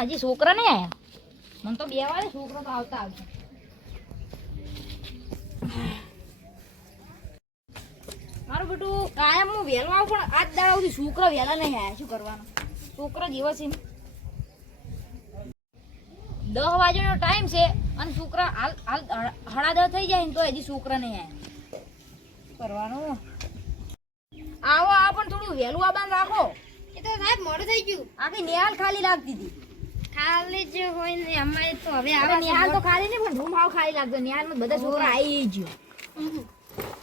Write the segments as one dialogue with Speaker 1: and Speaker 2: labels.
Speaker 1: પણ હજી છોકરા નહીં આવ્યા મને તો બે વાર છોકરો તો આવતા આવશે. મારું બેટું કાયમ હું વહેલો આવું પણ આજ દાડા સુધી છોકરો વહેલા નહીં આવ્યા શું કરવાનું? છોકરા દિવસ એમ. દસ વાગ્યાનો ટાઈમ છે અને છોકરા હાલ હાલ હડા દસ થઈ જાય ને તો હજી છોકરા નહીં આવ્યા કરવાનું? આવો આ પણ થોડું વહેલું આબાન રાખો.
Speaker 2: એ તો સાહેબ મોડું થઈ ગયું.
Speaker 1: આખી નિહાલ ખાલી લાગતી હતી.
Speaker 2: ખાલી જે હોય ને અમારે તો હવે આવે
Speaker 1: નિહાલ તો ખાલી નહીં પણ ધૂમ હાવ ખાલી લાગતો નિહાલમાં બધા છોકરા આવી ગયો.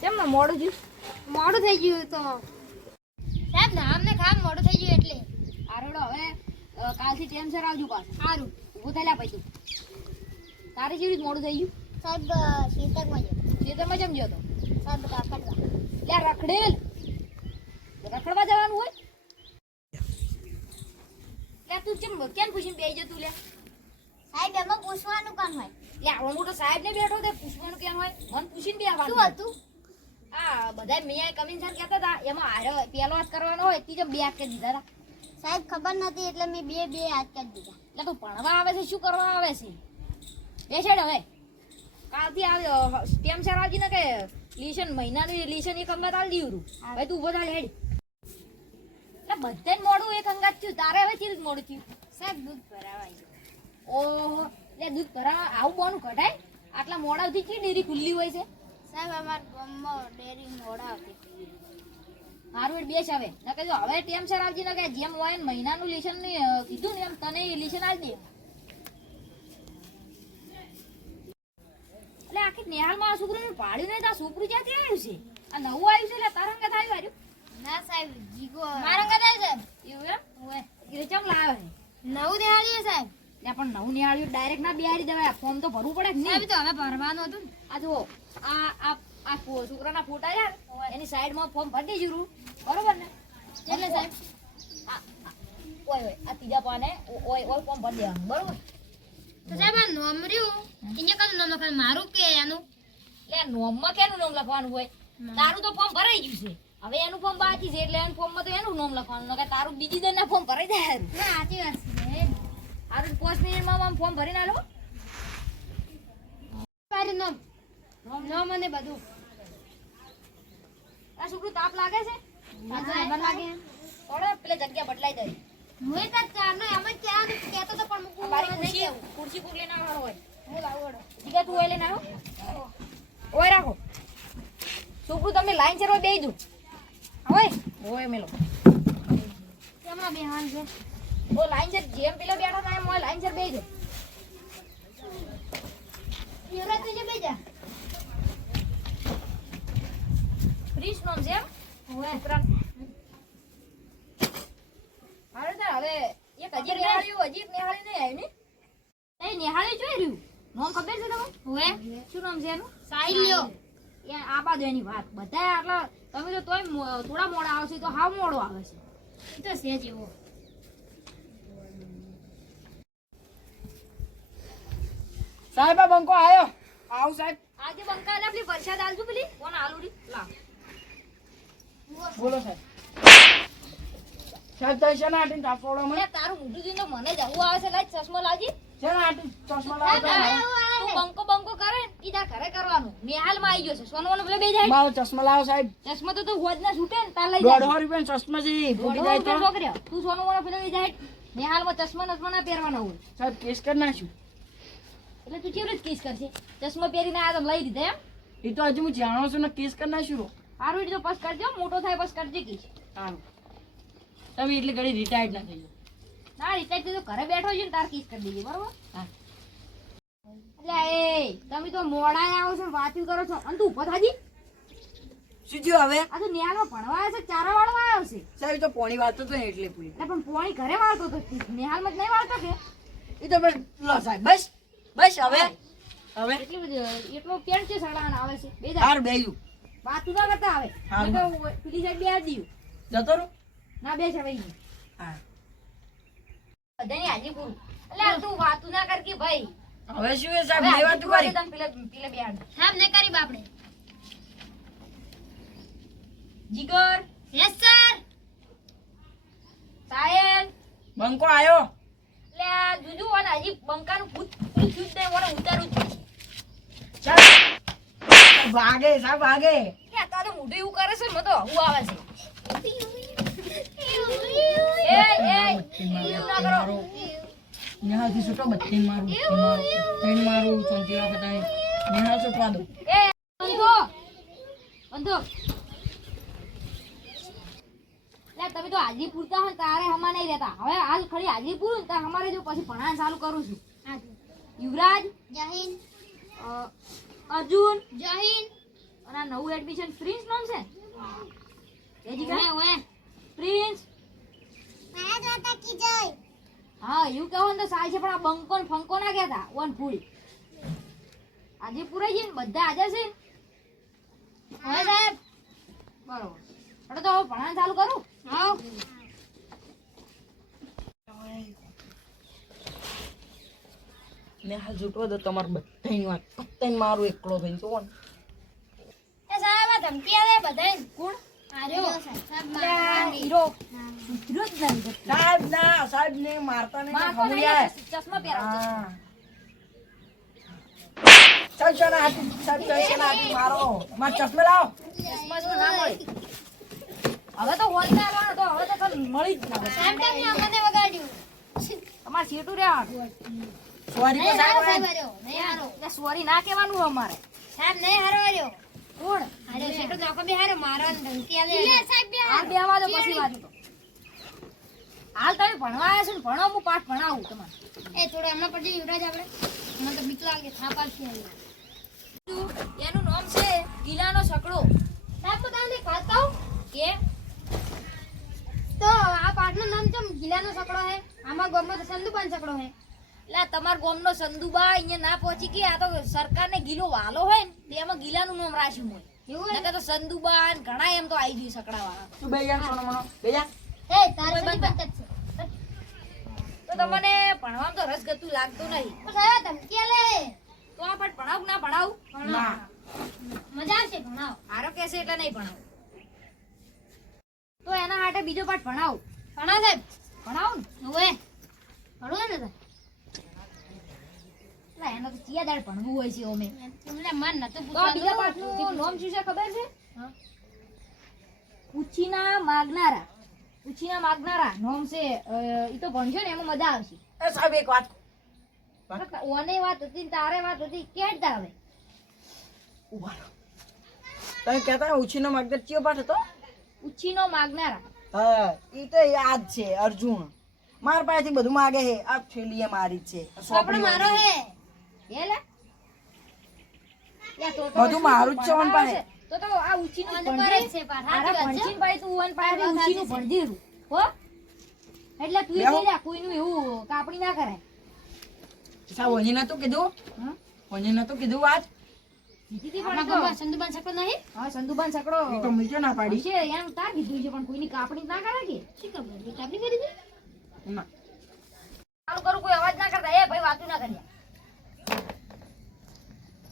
Speaker 1: કેમ ને મોડું જ્યું
Speaker 2: મોડું થઈ ગયું તો. સાહેબ ના અમને ખામ મોડું થઈ ગયું એટલે.
Speaker 1: આરોડો હવે કાલથી ટેન્શન આવજો પાછું.
Speaker 2: સારું.
Speaker 1: ઊભું થયેલા પછી. તારે જેવી રીત મોડું થઈ ગયું?
Speaker 2: સાહેબ શીતકમાં ગયો.
Speaker 1: ખેતરમાં જેમ ગયો તો?
Speaker 2: સાહેબ રખડવા
Speaker 1: ત્યાં રખડેલ. રખડવા જવાનું હોય? લે તું કેમ કેમ પૂછીને બેસી જતું લે?
Speaker 2: સાહેબ એમાં પૂછવાનું કામ હોય.
Speaker 1: લે આવડો મોટો સાહેબ ને બેઠો તે પૂછવાનું કેમ હોય? મન પૂછીને
Speaker 2: શું
Speaker 1: બેસવાનું
Speaker 2: હતું?
Speaker 1: આ બધા મિયા કમિંગ સર કહેતા હતા એમાં આરો પેલો હાથ કરવાનો હોય ત્રીજો બે હાથ કરી દીધા હતા.
Speaker 2: સાહેબ ખબર નથી એટલે મેં બે બે હાથ કરી દીધા.
Speaker 1: એટલે તું ભણવા આવે છે શું કરવા આવે છે? બેસાડ હવે. કાલથી આ ટેમ સર આવજી કે લીશન મહિનાની લીશન એક અંગાત આલ દીવરું ભાઈ તું ઊભો થા હેડ. એટલે બધે મોડું એક અંગાત થયું તારે હવે ચીજ મોડું થયું.
Speaker 2: સાહેબ દૂધ ભરાવા
Speaker 1: ઓહો એટલે દૂધ ભરાવા આવું બોનું કઢાય? આટલા મોડાવથી કઈ ડેરી ખુલ્લી હોય છે?
Speaker 2: સાહેબ અમાર ગામમાં ડેરી મોડા હતી.
Speaker 1: હારું બેસ હવે. ન કહેજો હવે ટેમ સર આવજી ન કે જેમ હોય ને મહિનાનું લેશન કીધું ને એમ તને લેશન આજ દે. એટલે આખી નેહાલમાં આ છોકરીને પાડ્યું નહીં તો આ છોકરું જ્યાંથી આવ્યું છે? આ નવું આવ્યું છે એટલે તારંગે થાય વાર્યું
Speaker 2: ના સાહેબ જીગો મારા સાહેબ?
Speaker 1: એવું એમ? ઓય એ ચમ લાવે. છે
Speaker 2: નવું દેહાડીએ સાહેબ?
Speaker 1: લે પણ નવું નિહાળ્યું ડાયરેક્ટ ના બિહારી દેવાય. ફોર્મ તો ભરવું પડે
Speaker 2: સાહેબ તો હવે ભરવાનું હતું
Speaker 1: આ જુઓ આ આ આ છોકરાના ફોટા ને, એની સાઈડમાં ફોર્મ ભરી દેજો રૂ. બરોબર ને?
Speaker 2: એટલે સાહેબ?
Speaker 1: ઓય ઓય આ ત્રીજા પાને ઓય ઓય ફોર્મ ભરી દેવાનું. બરોબર?
Speaker 2: તો સાહેબ આ નોમ રહ્યું. એને કયું નામ લખાયું મારું કે એનું?
Speaker 1: એટલે નોમમાં કેનું નામ લખવાનું હોય? તારું તો ફોર્મ ભરાઈ ગયું છે. હવે એનું ફોર્મ બાકી છે એટલે એનું ફોર્મમાં તો એનું નામ લખવાનું કે તારું બીજી જણના ફોર્મ ભરાઈ જાય.
Speaker 2: ના સાચી વાત છે.
Speaker 1: હારું પાંચ મિનિટમાં આમ ફોર્મ ભરી નાખો.
Speaker 2: તારું નામ. નામ અને બધું.
Speaker 1: આ છોકરું તાપ લાગે છે?
Speaker 2: લાગે
Speaker 1: થોડો પેલા જગ્યા બદલાઈ દઈ
Speaker 2: હું તો ચારનો એમ જ ચાર કહેતો તો પણ
Speaker 1: મૂકું મારી ખુરશી ખુરશી કોક લઈને આવવાનો હોય.
Speaker 2: હું લાવડો
Speaker 1: જીગા તું હોય લઈને આવો ઓય રાખો. છોકરું તમે લાઈન ચરવા બેહી દો ઓય ઓય મેલો.
Speaker 2: કેમના બેહાન છે?
Speaker 1: ઓ લાઈન જેમ પેલો બેઠા થાય લાઈન બેહી દો
Speaker 2: યુવરાજ તુજે બેજા
Speaker 1: ફ્રીજ નોમ છે? ઓય. હારે તાર હવે એક હજી નિહાળ્યું હજી એક નિહાળી નહીં આવ્યું ને? એ નિહાળી જોઈ રહ્યું? નોમ ખબર છે
Speaker 2: તમે
Speaker 1: શું નામ છે એનું?
Speaker 2: સાઈલ્યો
Speaker 1: એ આ બાજુ એની વાત. બધા આટલા તમે તો તોય થોડા મોડા આવશે તો હાવ મોડો આવે છે.
Speaker 2: એ તો છે જેવો
Speaker 3: સાહેબ આ બંકો આવ્યો આવ સાહેબ.
Speaker 1: આજે બંકા એટલે પેલી વરસાદ આલજો પેલી. કોણ આલુડી? લા.
Speaker 3: બોલો સાહેબ. સાહેબ તમે શેના હાટીને તાપોડો મને
Speaker 1: તારું મોઢું જોઈને મને જવું આવે છે. લાજ ચશ્મા લાજી
Speaker 3: હાટી ચશ્મા લાવો
Speaker 1: બંકો બંકો કરે ઈ તાર ઘરે કરવાનું. નિહાલમાં આવી ગયો છે. સોનો વનો ભલે બે જાય.
Speaker 3: મારો ચશ્મા લાવો સાહેબ.
Speaker 1: ચશ્મા તો તો હોજ ના છૂટે ને તાર લઈ જાય
Speaker 3: દોઢસો રૂપિયા ચશ્મા જી ફૂટી જાય તો.
Speaker 1: છોકરા તું સોનો વનો ભલે બે જાય. નિહાલમાં ચશ્મા નસમા ના પહેરવાના હોય.
Speaker 3: સાહેબ કેસ કરી નાખ્યું.
Speaker 1: એટલે તું કેવડે કેસ કરશે? ચશ્મા પહેરીને આયા તો લઈ દીધા એમ?
Speaker 3: એ તો હજુ હું જાણો છું ને કેસ કરી નાખ્યું.
Speaker 1: સારું એટલે પસ કરજો. મોટો થાય પસ કરજે કિસ.
Speaker 3: સારું તમે એટલે ઘડી રિટાયર્ડ ના થઈ જાઓ.
Speaker 1: ના રિટાયર્ડ તો ઘરે બેઠો છે ને તાર કેસ કરી દેજે બરોબર?
Speaker 3: હા.
Speaker 1: એટલે એ. તમે તો મોડા આવો છો વાતું કરો છો. અને તું ઊભો થાજી
Speaker 3: શું થયું હવે?
Speaker 1: આ તો ન્યાનો ભણવા આવ્યો છે ચારા વાળવા આવ્યો છે.
Speaker 3: સાહેબ તો પોણી વાળતો તો એટલે પૂરી
Speaker 1: એટલે પણ પોણી ઘરે વાળતો તો નેહાલમાં જ નહીં વાળતો કે?
Speaker 3: એ તો બસ લો સાહેબ બસ બસ હવે. હવે.
Speaker 1: એટલી બધી એટલો પેન છે સડાના આવે છે? બે
Speaker 3: હાર બેયું
Speaker 1: વાતું ના કરતા આવે. મેં તો પેલી સાહેબ બે દીયું
Speaker 3: જતો રહો.
Speaker 1: ના બે છે ભાઈ
Speaker 3: હા.
Speaker 1: બધાની હાજી પૂરું. એટલે તું વાતું ના કર કે ભાઈ.
Speaker 3: હવે શું છે સાહેબ મેં વાત કરી
Speaker 1: પેલે પેલે બે હાડ.
Speaker 2: સાહેબ ને કરી બાપડે
Speaker 1: જીગર
Speaker 2: યસ સર
Speaker 1: સાહેબ
Speaker 3: બંકો આયો
Speaker 1: આ જુજુ વાળા હજી બંકાનું ભૂત ભૂત થયું જ નહીં, ઉતારવું જ પડશે.
Speaker 3: સાહેબ ભાગે સાહેબ ભાગે
Speaker 1: કે આ તારું મોઢું એવું કરે છે ને મને તો હવું આવે છે એ એ એ ના કરો
Speaker 3: નેહાલથી છૂટો બધી મારું ત્રણ મારું. ચોંકી વખત આવી છૂટવા દો.
Speaker 1: બંધો. બંધો. તમે તો હાજરી પૂરતા હોય ને તારે હમા નહીં રહેતા. હવે હાલ ખરી હાજરી પૂરું ને તારે અમારે જો પછી ભણાવવાનું ચાલુ કરું છું. યુવરાજ.
Speaker 2: જય
Speaker 1: અર્જુન.
Speaker 2: જય હિન્દ.
Speaker 1: અને નવું એડમિશન પ્રિન્સ નામ છે? પ્રિન્સ.
Speaker 2: મારા જોતા કી જય
Speaker 1: હા એવું કહો ને તો સાલ છે પણ આ બંકો ને ફંકો ના કહેતા. વન ફૂલ આજે પૂરાઈ જાય ને બધા હાજર છે
Speaker 2: હવે સાહેબ
Speaker 1: બરોબર. એટલે તો હવે ભણવાનું ચાલુ કરું.
Speaker 2: આવ
Speaker 3: નેહાલ છૂટવા તો તમારે બધાની વાત બધાને મારું એકલો થઈ જુઓ ને.
Speaker 2: એ સાહેબ આ ધમકી આવે બધાને
Speaker 1: કોણ?
Speaker 2: આર્યો સાહેબ
Speaker 1: એટલે આ હીરો. સુધર્યો જ નથી
Speaker 3: સાહેબ ના સાહેબ ને મારતા નહીં
Speaker 1: મારતો નહીં,
Speaker 3: ખમુડિયા.
Speaker 1: ચશ્મા પહેરાવજો.
Speaker 3: ચાલ ચાલ હાથી ચાલ ચાલ હાથી મારો. માર ચશ્મે લાવો.
Speaker 1: ચશ્મા ના મળે. હવે તો હોલતા આવવાનો તો હવે તો મળી જ ના
Speaker 2: સાહેબ કેમ ના મને વગાડ્યું.
Speaker 1: તમારે સીટું રહેવાનું
Speaker 3: સોરી તો સાહેબ
Speaker 2: સાહેબ નહીં હારો.
Speaker 1: સોરી ના કહેવાનું અમારે.
Speaker 2: સાહેબ નહીં હારો
Speaker 1: કોણ?
Speaker 2: હાર્યો છે તો નોકો બી હારો ધમકી આલે. સાહેબ બે
Speaker 1: હાલ પછી વાત તમે ભણવા આવ્યા છો ને ભણો હું પાઠ ભણાવું તમારે.
Speaker 2: એ થોડો હમણાં પછી યુવરાજ આપણે. મને તો બીક લાગે થાપ
Speaker 1: એનું. નામ છે ગીલાનો સકડો
Speaker 2: સાહેબ હું તમને ખાત કહું?
Speaker 1: કે?
Speaker 2: તો આ પાઠનું નામ ચમ ગીલાનો સકડો હે? આમાં ગોમનો તો સંદુપાન સકડો હે?
Speaker 1: એટલે તમારા ગામનો સંદુબા અહીંયા ના પહોંચી ગયા આ તો સરકારને ગીલો વાલો હોય ને તે એમાં ગીલાનું નામ રાખ્યું હોય.
Speaker 2: એવું
Speaker 1: નકર તો સંદુબા ને ઘણા એમ તો આવી ગયું સકડાવાળા.
Speaker 3: તું બે જા સોનો મનો બે જા.
Speaker 2: હે તારે
Speaker 1: બંધ.
Speaker 2: છે?
Speaker 1: તો તમને ભણવામાં તો રસ ગતું લાગતું નહીં.
Speaker 2: તો સાહેબ ધમકી લે
Speaker 1: તો આ પણ ભણાવ ના ભણાવ?
Speaker 2: મજા આવશે ભણાવ.
Speaker 1: આરો કેસે એટલે નહીં ભણાવ. તો એના માટે બીજો પાઠ ભણાવ.
Speaker 2: ભણાવ સાહેબ.
Speaker 1: ભણાવ ને.
Speaker 2: હવે. ભણવું ને
Speaker 1: એટલે એનો તો ચિયા દાડ ભણવું હોય છે ઓમે.
Speaker 2: તમને મન નતું
Speaker 1: તો આ બીજા પાઠનું નામ શું છે ખબર છે? ઉછીના માગનારા. ઉછીના માગનારા નામ છે એ તો ભણજો ને એમાં મજા આવશે.
Speaker 3: એ સાહેબ એક વાત
Speaker 1: ઓને વાત હતી ને તારે વાત હતી કેડતા હવે?
Speaker 3: ઊભા તમે કહેતા ઉછીનો માગદર ચિયો પાઠ હતો?
Speaker 1: ઉછીનો માગનારા.
Speaker 3: હા એ તો યાદ છે અર્જુન. માર પાસેથી બધું માગે છે. આ થેલીએ મારી છે.
Speaker 2: આપણે મારો હે.
Speaker 3: બધું મારું જ છે ઓન પાસે.
Speaker 1: તો તો આ ઉછીનું
Speaker 2: પર છે
Speaker 1: આરા ભણશીને ભાઈ તું ઓન પાસે ઉછીનું
Speaker 2: સાચી છે.
Speaker 1: હો? એટલે તું
Speaker 3: બેહો.
Speaker 1: લે કોઈનું એવું કાપણી ના કરાય.
Speaker 3: સા ઓની ન તો કીધું
Speaker 1: ઓની
Speaker 3: ન તો કીધું વાત
Speaker 2: સંદુબાન સકડો નહીં?
Speaker 1: હા સંદુબાન સકડો
Speaker 3: એ તો મીઠો ના પાડી.
Speaker 1: છે એમ તાર કીધું છે પણ કોઈની કાપણી ના કરે કે?
Speaker 2: શી ખબર બેટા કરી દે
Speaker 3: ના.
Speaker 1: ચાલુ કરું કોઈ અવાજ ના કરતા. એ ભાઈ વાતું ના કર્યા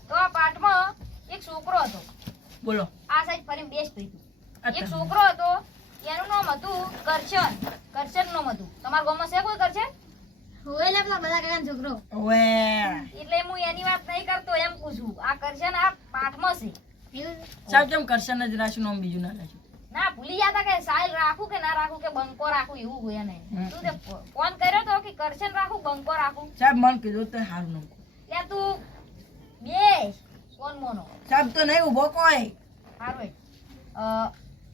Speaker 1: તો આ પાઠમાં એક છોકરો હતો.
Speaker 3: બોલો.
Speaker 1: આ સાઈડ ફરી બેસ ભાઈ એક છોકરો હતો એનું નામ હતું કરશન કરશન નામ હતું. તમારા ગામમાં છે કોઈ કરશન
Speaker 2: હોય લે પેલા બધા કાકા છોકરો.
Speaker 3: ઓએ
Speaker 1: એટલે હું એની વાત નહીં કરતો એમ પૂછું. આ કરશન આ પાઠમાં છે.
Speaker 3: સાહેબ કેમ કરશન જ રાખ્યું નામ બીજું ના રાખ્યું?
Speaker 1: ના ભૂલી જતા કે સાઈલ રાખું કે ના રાખું કે બંકો રાખું એવું હોય
Speaker 3: ને
Speaker 1: તું તે ફોન કર્યો તો કે કરશન રાખું બંકો રાખું?
Speaker 3: સાહેબ મન કીધું તો હારું નામ
Speaker 1: લે તું બેસ કોણ મોનો
Speaker 3: સાહેબ તો નહીં ઊભો કોઈ.
Speaker 1: હારું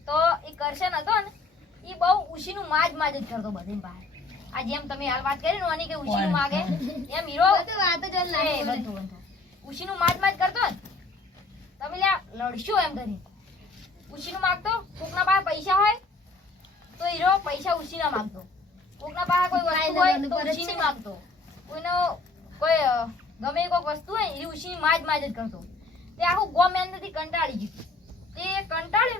Speaker 1: તો એ કરશન હતો ને એ બહુ ઉશીનું માજ માજ જ કરતો બધી બહાર. આ જેમ તમે હાલ વાત કરી ને કે ઉશીનું માગે એમ હીરો
Speaker 2: બધું વાતો જ લાગે
Speaker 1: બનતું બનતું ઉશીનું માજ માજ કરતો ને તમે લ્યા લડશો એમ કરી ઉશીનું માગતો કોકના પાસે પૈસા હોય તો હીરો પૈસા ઉશીના માગતો. કોકના પાસે કોઈ વસ્તુ હોય તો ઉશીની માગતો. કોઈનો કોઈ ગમે કોઈક વસ્તુ હોય એ ઉછી માજ માજ જ કરતો તે આખું ગોમ એનાથી કંટાળી ગયું. તે કંટાળે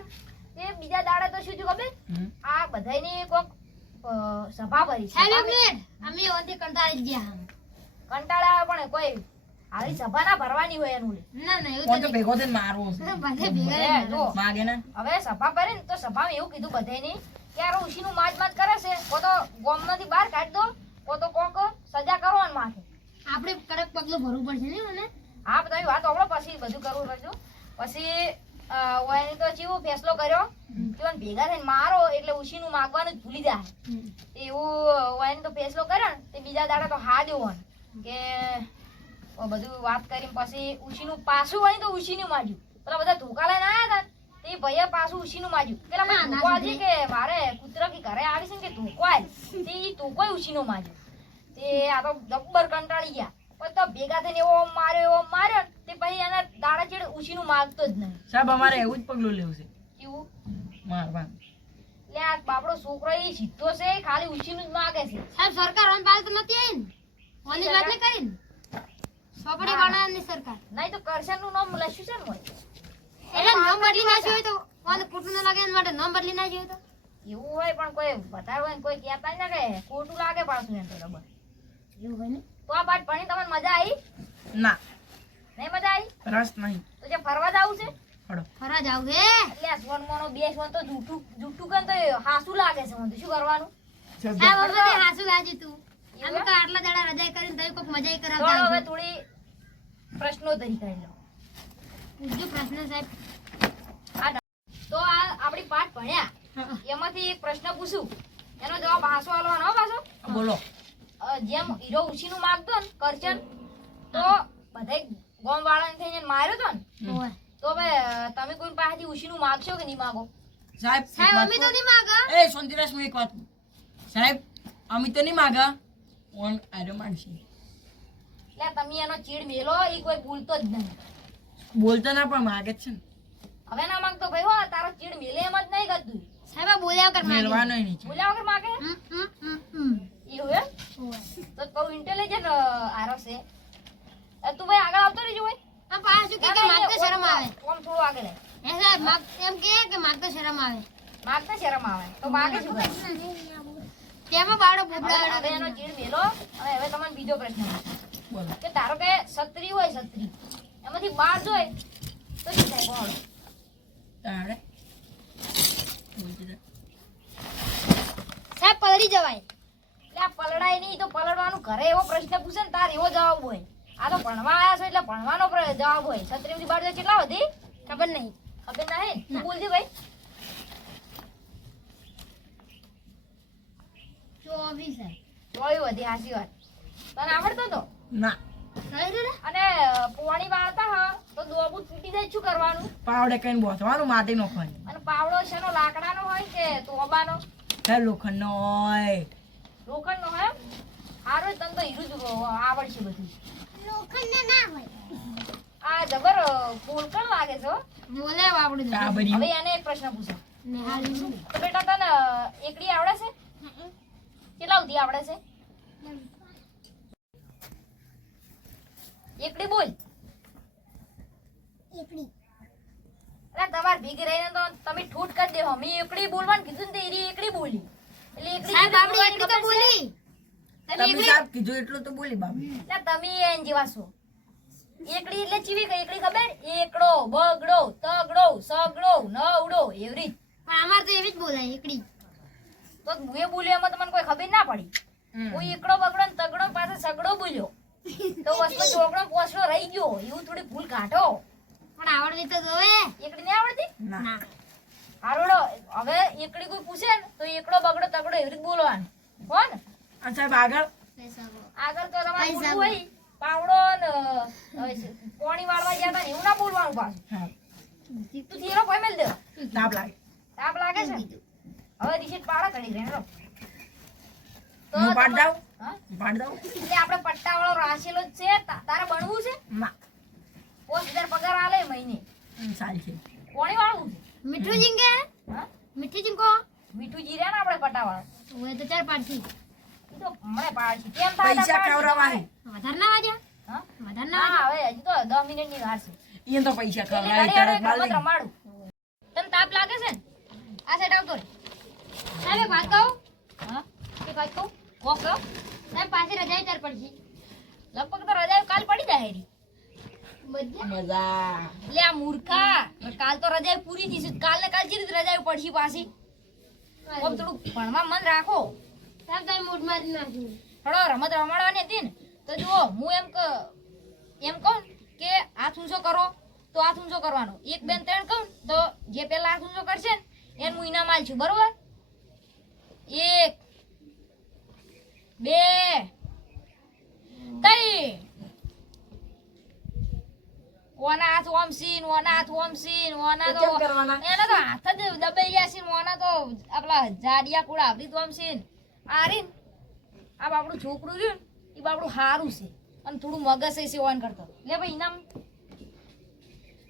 Speaker 1: તે બીજા દાડા તો શું થયું ખબર. આ બધાયની કોક સભા ભરી.
Speaker 2: અમે ઓનથી કંટાળી ગયા
Speaker 1: કંટાળા પણ કોઈ આવી સભા ના ભરવાની હોય એનું લે.
Speaker 2: ના ના એવું તો
Speaker 3: ભેગો થઈને મારવો
Speaker 2: ભેગા.
Speaker 1: જો,
Speaker 3: માગે ને?
Speaker 1: હવે સભા ભરે ને તો સભામાં એવું કીધું બધાયને કે આ ઉશીનું માજ માજ કરે છે. કો તો ગોમમાંથી બહાર કાઢી દો કો તો કોક સજા કરો ને માથે.
Speaker 2: આપણે કડક પગલું ભરવું પડશે ને મને?
Speaker 1: હા તમે વાત સાંભળો પછી બધું કરવું પડશે પછી અ, તો ચેવો ફેસલો કર્યો. કે ભેગા થઈને મારો એટલે ઉશીનું માગવાનું જ ભૂલી જાય. એવું ઓયને તો ફેસલો કર્યો ને તે બીજા દાડા તો હા દેવો કે બધું વાત કરીને પછી ઉશીનું પાછું વળી તો ઉશીનું માજ્યું પેલા બધા ધોકા લઈને આયા હતા તે ભાઈએ પાછું ઉશીનું માજ્યું પેલા મને ધોકો કે મારે કૂતરો કે ઘરે આવી છે ને કે ધોકો આલ તે ઈ ધોકોય ઉશીનું માજ્યું તે આ તો જબ્બર કંટાળી ગયા. પણ તો ભેગા થઈને એવો માર્યો એવો માર્યો ને, તે પછી એના દાડા ચેડ ઉછીનું માગતો જ નહીં.
Speaker 3: સાહેબ અમારે એવું જ પગલું લેવું છે.
Speaker 1: કેવું
Speaker 3: મારવાનું
Speaker 1: એટલે આ બાપડો છોકરો એ સીધો છે ખાલી ઉછીનું જ માગે છે.
Speaker 2: સાહેબ સરકાર ઓન પાલ તો નથી આવી ને ઓની વાત ને કરી ને? ચોપડી બનાવવાની સરકાર.
Speaker 1: નહીં તો કરશનનું નામ લખ્યું છે ને હોય.
Speaker 2: એટલે નામ બદલી ના જોઈએ તો? ઓને ખોટું ના લાગે એના માટે નામ બદલી ના જોઈએ તો?
Speaker 1: એવું હોય પણ કોઈ વધારે હોય ને કોઈ કહેતા ના કે ખોટું લાગે પાછું એમ તો
Speaker 2: એવું હોય ને?
Speaker 1: તો આ પાઠ ભણી તમને મજા આવી?
Speaker 3: ના.
Speaker 1: નહીં મજા આવી?
Speaker 3: રસ નહીં.
Speaker 1: તો જે ફરવા જવું છે?
Speaker 2: ફરવા જાવ હે
Speaker 1: એટલે આ સોન મોનો બે સોન તો જૂઠું જૂઠું કન તો હાસુ લાગે છે મને. શું કરવાનું?
Speaker 2: સાહેબ હવે હાસુ લાજી તું. અમે તો આટલા દાડા રજાઈ કરીને તઈ કોક મજાઈ
Speaker 1: થોડો
Speaker 2: કરાવતા
Speaker 1: હવે
Speaker 2: થોડી
Speaker 1: થોડી ધરી કરી લો.
Speaker 2: પૂછજો પ્રશ્ન સાહેબ.
Speaker 1: તો આ આપણી પાઠ ભણ્યા. એમાંથી એક પ્રશ્ન પૂછું. એનો જવાબ હાસો આલવાનો હો પાછો.
Speaker 3: બોલો.
Speaker 1: જેમ હીરો ઉછીનું માગતો ને કરચન તો બધાય ગોમ વાળાને થઈને માર્યો તો ને તો હવે તમે કોઈ પાસેથી ઉછીનું માગશો કે નહીં માગો?
Speaker 3: સાહેબ
Speaker 2: સાહેબ અમે તો નહીં માગા.
Speaker 3: એ શાંતિરાજ હું એક વાત સાહેબ અમે તો નહીં માગા ઓન આર્યો માનશે
Speaker 1: એટલે તમે એનો ચીડ મેલો એ કોઈ ભૂલતો જ નહીં.
Speaker 3: બોલતો ના પણ માગે છે ને.
Speaker 1: હવે ના માંગતો ભાઈ હો તારો ચીડ મેલે એમ જ નહીં કરતું.
Speaker 2: સાહેબ આ બોલ્યા વગર માગે.
Speaker 1: બોલ્યા વગર માગે?
Speaker 2: હમ, હમ, હમ.
Speaker 1: એવું એમ? તો બહુ ઇન્ટેલિજન્ટ આરો છે. તું ભાઈ આગળ આવતો રહેજો ભાઈ.
Speaker 2: આ પાછું કે કે માગતા શરમ આવે.
Speaker 1: ઓમ થોડું આગળ
Speaker 2: હે? સાહેબ માગ એમ કે કે માગતા શરમ આવે.
Speaker 1: માગતા શરમ આવે. તો માગે શું
Speaker 2: તેમાં બાળો
Speaker 1: હવે હવે એનો ચીડ મેલો. અને હવે તમને બીજો પ્રશ્ન
Speaker 3: બોલો.
Speaker 1: કે ધારો કે સત્રી હોય સત્રી એમાંથી બાર જોય તો શું થાય?
Speaker 3: તારે.
Speaker 2: સાહેબ પલળી જવાય.
Speaker 1: આ પલડાય નહીં તો પલડવાનું ઘરે એવો પ્રશ્ન પૂછે ને તાર એવો જવાબ હોય. આ તો ભણવા આવ્યા છો એટલે ભણવાનો જવાબ હોય. છત્રીમાંથી બાર કેટલા હતી
Speaker 2: ખબર નહીં.
Speaker 1: ખબર ના હે? તું. બોલજે ભાઈ.
Speaker 2: ચોવીસ
Speaker 1: ચોવીસ હતી હાસી વાત. તને આવડતો તો?
Speaker 3: ના.
Speaker 1: અને પોણી વાળતા હા તો દોબુ તૂટી જાય શું કરવાનું?
Speaker 3: પાવડે કઈ બોસવાનું માટી નો હોય
Speaker 1: અને પાવડો શેનો લાકડાનો હોય કે તોબાનો?
Speaker 3: લોખંડ નો હોય.
Speaker 1: લોખંડનો નો હે? હારું તને તો હીરું જ આવડશે બધું.
Speaker 2: લોખંડ ના હોય.
Speaker 1: આ જબર પોલકણ લાગે છે
Speaker 2: બોલે આવડે
Speaker 3: છે
Speaker 1: હવે એને એક પ્રશ્ન પૂછો. તો બેટા તને એકડી આવડે છે? કેટલા સુધી આવડે છે? એકડી બોલ.
Speaker 2: એકડી.
Speaker 1: અરે તમાર ભીગી રહીને તો તમે ઠૂટ કરી દેવો મેં એકડી બોલવાનું કીધું ને તે એકડી બોલી.
Speaker 2: સાહેબ તો
Speaker 1: ખબર
Speaker 2: બોલી.
Speaker 1: તમે
Speaker 3: તમે સાહેબ કીધું એટલું તો બોલી બાબુ
Speaker 1: એટલે તમે એન જેવા છો. એકડી એટલે ચીવી કઈ એકડી ખબર? એકડો બગડો તગડો સગડો નવડો એવી
Speaker 2: પણ અમાર તો એવી જ બોલાય એકડી.
Speaker 1: તો હું બોલ્યો એમાં તમને કોઈ ખબર ના પડી. હું એકડો બગડો ને તગડો પાસે સગડો બોલ્યો. તો વસ્તુ ચોકડો પોસડો રહી ગયો. એવું થોડી ભૂલ કાઢો.
Speaker 2: પણ આવડવી તો જોવે.
Speaker 1: એકડી નહીં આવડતી?
Speaker 3: ના.
Speaker 1: હવે એકડી કોઈ પૂછે ને તો એકડો બગડો એવી રીતે બોલવાનું. હો ને
Speaker 3: અને સાહેબ આગળ?
Speaker 1: આગળ તો તમારે બોલવું હોય. પાવડો ને પોણી વાળવા ગયા હતા ને એવું ના બોલવાનું પાછું. તું થીરો કોઈ મેલ દે.
Speaker 3: તાપ લાગે.
Speaker 1: તાપ લાગે છે? હવે રિસીટ પાડા કરી દે હેડો. તો
Speaker 3: હું પાડ દઉં? પાડ દઉં?
Speaker 1: એટલે આપણે પટ્ટા વાળો રાખેલો જ છે તા- તારે બનવું છે?
Speaker 3: ના.
Speaker 1: પોસ્ટ હજાર પગાર આલે મહિને.
Speaker 3: સારી છે.
Speaker 1: વાળવું
Speaker 2: મીઠું જીંગે મીઠું જીંકો
Speaker 1: મીઠું જીરા ને આપણે પટ્ટા
Speaker 2: હું તો ચાર પાડશી
Speaker 1: તો મને પાડશે કેમ થાય
Speaker 3: પૈસા
Speaker 1: તાર
Speaker 2: વધારે ના વાજ્યા
Speaker 1: હા?
Speaker 2: વધારે ના
Speaker 1: હવે હજી તો 10 મિનિટની વાર છે.
Speaker 3: એને તો પૈસા ખવડાવી તરત
Speaker 1: ઘડી રમાડું. તને તાપ લાગે છે ને? આ સાઈડ આવતો રે
Speaker 2: સાહેબ એક વાત કહું?
Speaker 1: હા? કે વાત કહું? કોક કહો?
Speaker 2: સાહેબ પાસે રજાઈ ચાર પડશે.
Speaker 1: લગભગ તો રજા કાલ પડી જાય હેરી.
Speaker 2: બધા
Speaker 3: મજા.
Speaker 1: લે આ મૂર્ખા. કાલ તો રજા પૂરી થઈ છે કાલ ને કાલ જીરી રીતે રજા પડશે પાછી. આમ થોડું ભણવા મન રાખો.
Speaker 2: તાર તમે મૂડ જ નથી
Speaker 1: થોડો રમત રમાડવાની હતી ને તો જુઓ હું એમ કે એમ કહું કે આ ઊંચો કરો તો આ ઊંચો કરવાનો. એક બેન ત્રણ કહું તો જે પેલા આ ઊંચો કરશે ને એને હું ઇનામ આલશું બરોબર? એક બે ત્રણ. ઓના હાથ ઓમસીન ઓના હાથ ઓમસીન ઓના તો એના તો હાથ જ દબાઈ ગયા છે ને ઓના તો આપલા જાડિયા કુડા આવરી તો ઓમસીન. આ રીન આ બાપડું છોકરું રહ્યું ને એ બાપડું સારું છે. અને થોડું મગજ છે સેવન કરતો. લે ભાઈ ઇનામ.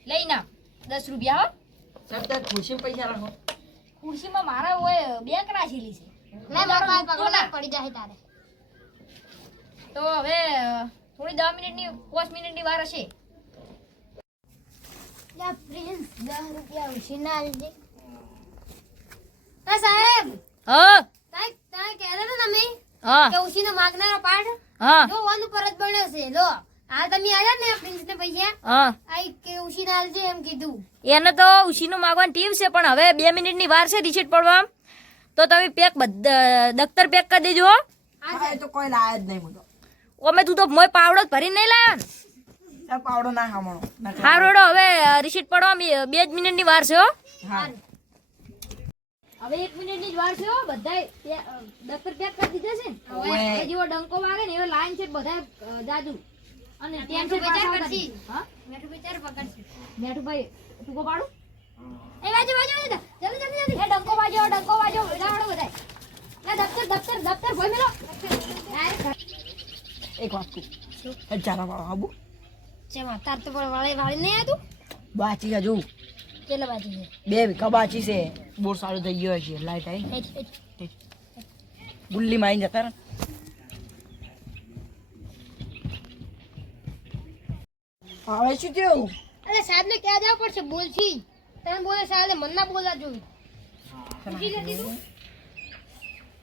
Speaker 1: લે ઇનામ દસ રૂપિયા હો.
Speaker 3: સાહેબ તાર ખુશી પૈસા રાખો.
Speaker 1: ખુરશીમાં મારા હોય બેંક રાખેલી છે. તો
Speaker 2: પડી જાય તારે.
Speaker 1: તો હવે થોડી દસ મિનિટની પાંચ મિનિટની વાર હશે.
Speaker 2: લે પ્રિન્સ 10 રૂપિયા ઉછીના આલજે એ સાહેબ.
Speaker 1: હા.
Speaker 2: તાય તાય કહેતા હતા તમે
Speaker 1: હા.
Speaker 2: કે ઉછીનો માગનારો પાઠ
Speaker 1: હા.
Speaker 2: જો વન ઉપર જ બન્યો છે. લો આ તમે આલ્યા ને પ્રિન્સ ને પૈસા?
Speaker 1: હા.
Speaker 2: આઈ કે ઉછીના આલજે એમ કીધું.
Speaker 1: એને તો ઉશીનું માગવાની ટીમ છે પણ હવે બે મિનિટની વાર છે રિસીટ પડવા. તો તમે પેક દફતર પેક કરી દેજો હા.
Speaker 3: તો કોઈ લાયા જ નહીં મને
Speaker 1: ઓમે તું તો મોય પાવડો જ ભરીને નહીં લાવ્યો
Speaker 3: પાવડો ના ખામણો.
Speaker 1: હારું હેડો હવે રિસીટ પડવા બે બે જ મિનિટની વાર છે હા. હવે એક મિનિટની જ વાર છે બધા બધાય દફતર પેક કરી દીધા છે ને. હવે જેવો ડંકો વાગે ને એવો લાઈન છે બધા જાજુ. અને ટેન્શન
Speaker 2: છે વિચાર
Speaker 1: પાછા
Speaker 2: કરશી.
Speaker 1: હા?
Speaker 2: મેઠું બિચાર પકડશે
Speaker 1: મેઠુભાઈ ટૂંકો પાડું
Speaker 2: એ બાજુ બાજુ બાજુ જલ્દી જલ્દી જલ્દી.
Speaker 1: હે ડંકો વાજો ડંકો વાજો બધા ના બધાય દફતર દફતર દફતર ભોય મેલો.
Speaker 3: એક વાત કહું. ચારા વાળો આબુ.
Speaker 2: ચેમાં તાર તો પણ વાળી વાળી નહીં આતું
Speaker 3: બાચી હજુ
Speaker 2: કેટલા બાચી છે?
Speaker 3: બે વીઘા બાચી છે. બોર સારું થઈ ગયો છે લાઈટ આવી. ગુલ્લી મારી જતા રહે. છે શું થયું?
Speaker 2: અરે સાહેબ ને ક્યાં જવું પડશે? બોલશી. તમે બોલે સાહેબ મન ના બોલા જોઈ. પૂછી લે તું.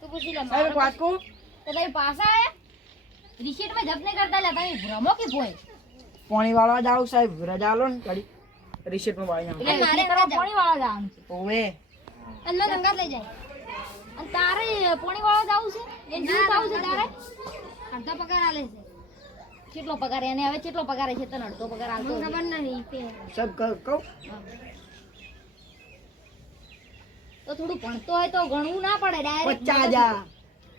Speaker 2: તું પૂછી લે
Speaker 3: સાહેબ વાત કહું
Speaker 1: તો તમે પાછા આયા? રિસીટમાં જપ નહીં કરતા લે તમે ભ્રમો કે ભોય?
Speaker 3: પાણી વાળવા જાવ સાહેબ રજા લો ને કડી. રિસેટમાં વાળી પાણી
Speaker 1: એટલે
Speaker 2: મારે
Speaker 1: પાણી વાળવા જવાનું છે.
Speaker 3: ઓવે.
Speaker 2: અને ગંગા લઈ જાય.
Speaker 1: અને તારે પાણી વાળવા જવું છે? એ જીવ થવું છે તારે?
Speaker 2: અડધો પગાર આલે છે.
Speaker 1: કેટલો પગાર એને? હવે કેટલો પગાર છે? તને અડધો પગાર
Speaker 2: આલતો ખબર
Speaker 3: નથી સબ કહું.
Speaker 1: તો થોડું ભણતો હોય તો ગણવું ના પડે ડાયરેક્ટ
Speaker 3: પચાસ હજાર.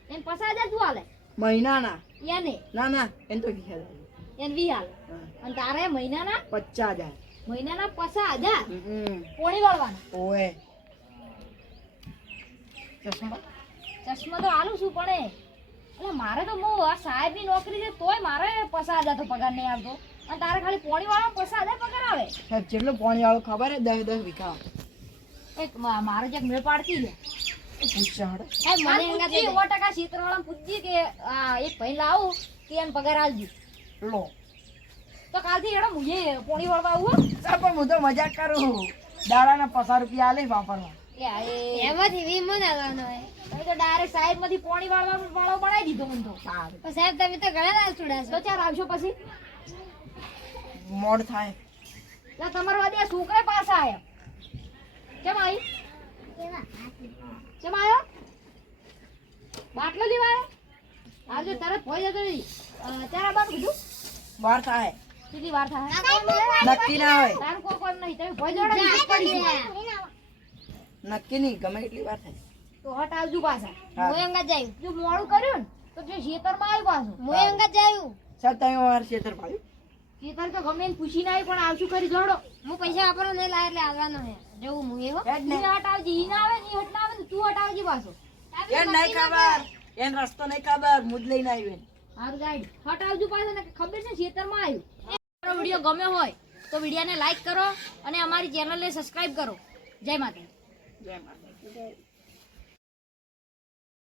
Speaker 1: એને પચાસ હજાર શું હાલે
Speaker 3: મહિનાના.
Speaker 1: એને?
Speaker 3: ના ના એને તો હજાર.
Speaker 1: એને વી હાલે
Speaker 3: હા.
Speaker 1: અને તારે મહિનાના?
Speaker 3: પચાસ હજાર.
Speaker 1: મહિનાના પચાસ હજાર. પોણી વાળવાના
Speaker 3: ઓવે. ચશ્મા
Speaker 1: ચશ્મા તો આલું છું પણ એટલે મારે તો હું આ સાહેબની નોકરી છે તોય મારે પચાસ હજાર તો પગાર નહીં આવતો. અને તારે ખાલી પોણી વાળો પચાસ હજાર પગાર આવે?
Speaker 3: સાહેબ જેટલો પોણી વાળો ખબર હે દસ દસ વીઘા.
Speaker 1: એક મારો જે મેળ પાડતી
Speaker 2: મને
Speaker 1: પૂછજી સો ટકા ક્ષેત્રવાળાને પૂછજી કે એક ભાઈ લાવું કે એને પગાર આવજો
Speaker 3: લો.
Speaker 1: તો કાલથી હેડો એ પોણી વળવા આવું હો.
Speaker 3: પણ હું તો મજાક કરું. દાડાના પચાસ રૂપિયા આલે વાપરવા.
Speaker 2: એમાંથી વીમો મને આવવાનો હોય.
Speaker 1: તો ડાયરેક્ટ સાહેબમાંથી પોણી વાળવા વાળો બનાવી દીધો મને તો.
Speaker 2: સાહેબ તમે તો ઘણા દાળ છોડ્યા
Speaker 1: તો
Speaker 2: છો
Speaker 1: ચાર આવશો પછી.
Speaker 3: મોડ થાય.
Speaker 1: ના તમારો વાદે આ છોકરા પાછા આયા. કેમ આવી કેમ આવ્યો બાટલો લેવા આવ્યો આજે તરત ભોય જતો નહીં ત્યારે બાપ કીધું
Speaker 3: બહાર થાય.
Speaker 1: કેટલી વાર થાય?
Speaker 3: નક્કી ના હોય.
Speaker 1: તાર કો કોણ નહીં. તમે ભોય જોડે પડી જાય.
Speaker 3: નક્કી નહીં ગમે એટલી વાર થાય.
Speaker 1: તો હટ આવજો પાછા.
Speaker 3: હા.
Speaker 2: અંગા જાયું.
Speaker 1: જો મોડું કર્યું ને તો જો ખેતરમાં આવ્યું પાછું.
Speaker 2: હું અંગા જાયું.
Speaker 3: સર તમે વાર છેતર પાડ્યું
Speaker 1: ખેતર તો ગમે પૂછી આવી પણ આવશું કરી જોડો.
Speaker 2: હું પૈસા આપવાનો નહીં લાય એટલે આવવાનો હે જવું હું એવો.
Speaker 3: હેડ
Speaker 1: ઈ હટ આવજે ઈ ના આવે ને ઈ હટ ના આવે તું હટ આવજે પાછો
Speaker 3: એને નહીં ખબર. એન રસ્તો નહીં ખબર. મુજ લઈને આવ્યો
Speaker 1: હારું ગાઈડ. હટ આવજો પાછો ને ખબર છે ખેતરમાં આવ્યું. મારો વીડિયો ગમ્યો હોય તો વિડીયોને લાઈક કરો અને અમારી ચેનલને સબસ્ક્રાઇબ કરો. જય માતા
Speaker 3: જય માતા